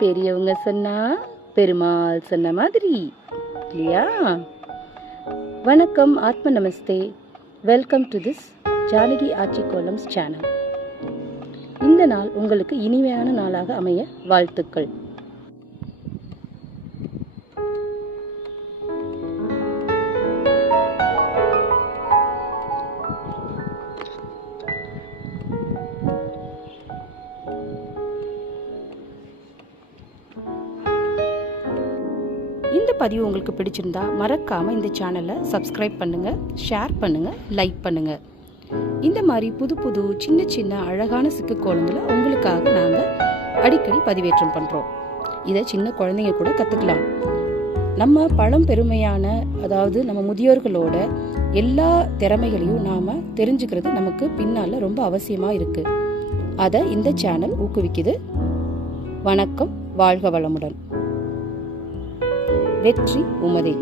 பெரியவங்க சொன்னா பெருமாள் சொன்ன மாதிரி இல்லையா? வணக்கம், ஆத்ம நமஸ்தே. Welcome to this Janaki Aachi kolams channel. இந்த நாள் உங்களுக்கு இனிமையான நாளாக அமைய வாழ்த்துக்கள். இந்த பதிவு உங்களுக்கு பிடிச்சிருந்தா மறக்காம இந்த சேனலை சப்ஸ்கிரைப் பண்ணுங்க, ஷேர் பண்ணுங்க, லைக் பண்ணுங்க. இந்த மாதிரி புது புது சின்ன சின்ன அழகான சிக்கு கோலங்களை உங்களுக்காக நாங்கள் அடிக்கடி பதிவேற்றம் பண்ணுறோம். இதை சின்ன குழந்தைங்க கூட கற்றுக்கலாம். நம்ம பழம்பெருமையான, அதாவது நம்ம முதியோர்களோட எல்லா திறமைகளையும் நாம் தெரிஞ்சுக்கிறது நமக்கு பின்னால் ரொம்ப அவசியமாக இருக்குது. அதை இந்த சேனல் ஊக்குவிக்குது. வணக்கம், வாழ்க வளமுடன். வெற்றி உமதே.